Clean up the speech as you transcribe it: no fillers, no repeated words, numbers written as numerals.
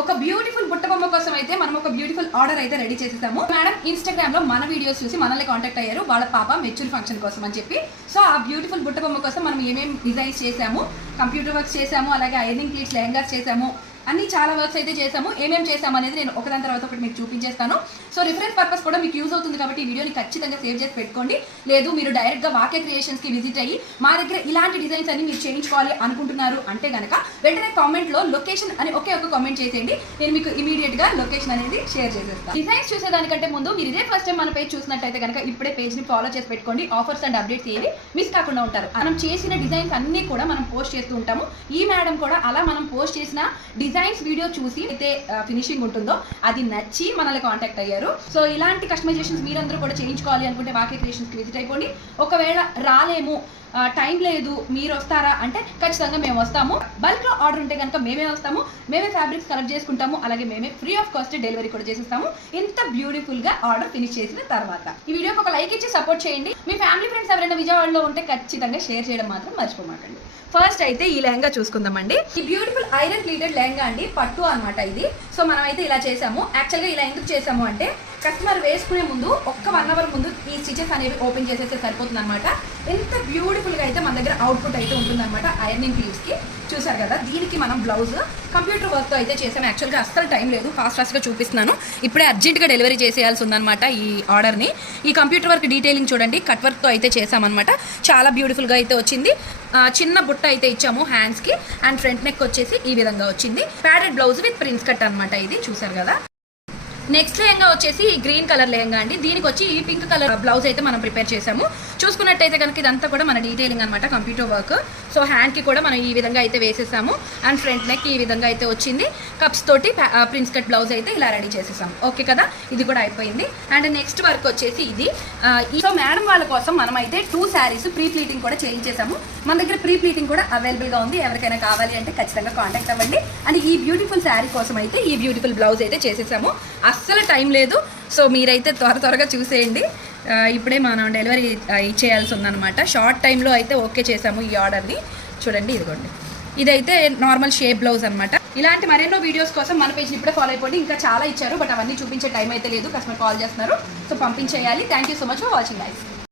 ఒక బ్యూటిఫుల్ బుట్ట బొమ్మ కోసం అయితే మనం ఒక బ్యూటిఫుల్ ఆర్డర్ అయితే రెడీ చేసేసాము. మేడం ఇన్స్టాగ్రామ్ లో మన వీడియోస్ చూసి మనల్ని కాంటాక్ట్ అయ్యారు వాళ్ళ పాప మెచ్యూర్ ఫంక్షన్ కోసం అని చెప్పి. సో ఆ బ్యూటిఫుల్ బుట్ట బొమ్మ కోసం మనం ఏమేమి డిజైన్స్ చేసాము, కంప్యూటర్ వర్క్స్ చేసాము, అలాగే ఐరనింగ్ ప్లీట్స్, లెహంగాస్ చేసాము, అన్ని చాలా వర్క్స్ అయితే చేసాము. ఏమేమి చేసాము అనేది నేను ఒకదాని తర్వాత ఒకటి మీకు చూపించేస్తాను. సో రిఫరెన్స్ పర్పస్ కూడా మీకు యూజ్ అవుతుంది కాబట్టి ఈ వీడియోని ఖచ్చితంగా సేవ్ చేసి పెట్టుకోండి. లేదు మీరు డైరెక్ట్గా వాక్య క్రియేషన్స్కి విజిట్ అయ్యి మా దగ్గర ఇలాంటి డిజైన్స్ అన్ని మీరు చేయించుకోవాలి అనుకుంటున్నారు అంటే కనుక వెంటనే కామెంట్లో లొకేషన్ అని ఒకే ఒక కామెంట్ చేసేయండి. నేను మీకు ఇమీడియట్గా లొకేషన్ అనేది షేర్ చేసేస్తాను. డిజైన్స్ చూసేదానికంటే ముందు మీరు ఇదే ఫస్ట్ టైం మన పేజ్ చూసినట్టయితే కనుక ఇప్పుడే పేజ్ని ఫాలో చేసి పెట్టుకోండి. ఆఫర్స్ అండ్ అప్డేట్స్ ఏవి మిస్ కాకుండా ఉంటారు. మనం చేసిన డిజైన్స్ అన్ని కూడా మనం పోస్ట్ చేస్తూ ఉంటాము. ఈ మేడం కూడా అలా మనం పోస్ట్ చేసిన డిజైన్స్ వీడియో చూసి అయితే ఫినిషింగ్ ఉంటుందో అది నచ్చి మనల్ని కాంటాక్ట్ అయ్యారు. సో ఇలాంటి కస్టమైజేషన్స్ మీరందరూ కూడా చేయించుకోవాలి అనుకుంటే వాక్య క్రియేషన్స్కి విజిట్ అయిపోండి. ఒకవేళ రాలేము, టైం లేదు, మీరు వస్తారా అంటే ఖచ్చితంగా మేము వస్తాము. బల్క్లో ఆర్డర్ ఉంటే కనుక మేమే వస్తాము, మేమే ఫ్యాబ్రిక్స్ కలెక్ట్ చేసుకుంటాము, అలాగే మేమే ఫ్రీ ఆఫ్ కాస్ట్ డెలివరీ కూడా చేసేస్తాము. ఇంత బ్యూటిఫుల్గా ఆర్డర్ ఫినిష్ చేసిన తర్వాత ఈ వీడియోకి ఒక లైక్ ఇచ్చి సపోర్ట్ చేయండి. మీ ఫ్యామిలీ ఫ్రెండ్స్ ఎవరైనా విజయవాడలో ఉంటే ఖచ్చితంగా షేర్ చేయడం మాత్రం మర్చిపోమాకండి. ఫస్ట్ అయితే ఈ లెహంగా చూసుకుందామండి. ఈ బ్యూటిఫుల్ ఐరన్ ప్లీటెడ్ లెహంగా అండి, పట్టు అనమాట ఇది. సో మనం అయితే ఇలా చేసాము. యాక్చువల్గా ఇలా ఎందుకు చేసాము అంటే కస్టమర్ వేసుకునే ముందు ఒక్క 1 అవర్ ముందు ఈ స్టిచెస్ అనేవి ఓపెన్ చేసేస్తే సరిపోతుంది అనమాట. ఎంత బ్యూటిఫుల్గా అయితే మన దగ్గర అవుట్పుట్ అయితే ఉంటుందన్నమాట ఐరనింగ్ ప్లీట్స్కి. చూసారు కదా, దీనికి మనం బ్లౌజ్ కంప్యూటర్ వర్క్తో అయితే చేసాము. యాక్చువల్గా అస్సలు టైం లేదు, ఫాస్ట్గా చూపిస్తున్నాను. ఇప్పుడే అర్జెంట్గా డెలివరీ చేసేయాల్సి ఉందన్నమాట ఈ ఆర్డర్ని. ఈ కంప్యూటర్ వర్క్ డీటెయిలింగ్ చూడండి, కట్ వర్క్తో అయితే చేసామన్నమాట. చాలా బ్యూటిఫుల్గా అయితే వచ్చింది. చిన్న బుట్ట అయితే ఇచ్చాము హ్యాండ్స్కి, అండ్ ఫ్రంట్ నెక్ వచ్చేసి ఈ విధంగా వచ్చింది. Padded blouse with prince cut అనమాట ఇది. చూసారు కదా. నెక్స్ట్ లెహంగా వచ్చేసి ఈ గ్రీన్ కలర్ లెహంగా అండి. దీనికి వచ్చి ఈ పింక్ కలర్ బ్లౌజ్ అయితే మనం ప్రిపేర్ చేసాము. చూసుకున్నట్టయితే కనుక ఇదంతా కూడా మన డీటెయిలింగ్ అనమాట, కంప్యూటర్ వర్క్. సో హ్యాండ్కి కూడా మనం ఈ విధంగా అయితే వేసేసాము, అండ్ ఫ్రంట్ నెక్ ఈ విధంగా అయితే వచ్చింది. కప్స్ తోటి ప్రిన్స్ కట్ బ్లౌజ్ అయితే ఇలా రెడీ చేసేసాము. ఓకే కదా, ఇది కూడా అయిపోయింది. అండ్ నెక్స్ట్ వర్క్ వచ్చేసి ఇది. సో మేడం వాళ్ళ కోసం మనం అయితే 2 శారీస్ ప్రీ ప్లీటింగ్ కూడా చేయించేసాము. మన దగ్గర ప్రీ ప్లీటింగ్ కూడా అవైలబుల్గా ఉంది. ఎవరికైనా కావాలి అంటే ఖచ్చితంగా కాంటాక్ట్ అవ్వండి. అండ్ ఈ బ్యూటిఫుల్ శారీ కోసం అయితే ఈ బ్యూటిఫుల్ బ్లౌజ్ అయితే చేసేసాము. అస్సలు టైం లేదు, సో మీరైతే త్వరగా చూసేయండి. ఇప్పుడే మనం డెలివరీ ఇచ్చేయాల్సి ఉందన్నమాట. షార్ట్ టైంలో అయితే ఓకే చేసాము ఈ ఆర్డర్ని. చూడండి, ఇదిగోండి, ఇదైతే నార్మల్ షేప్ బ్లౌజ్ అనమాట. ఇలాంటి మరెన్నో వీడియోస్ కోసం మన పేజ్ని ఇప్పుడే ఫాలో అయిపోండి. ఇంకా చాలా ఇచ్చారు, బట్ అవన్నీ చూపించే టైం అయితే లేదు. కస్టమర్ కాల్ చేస్తున్నారు, సో పంపించేయాలి. Thank you so much for watching guys.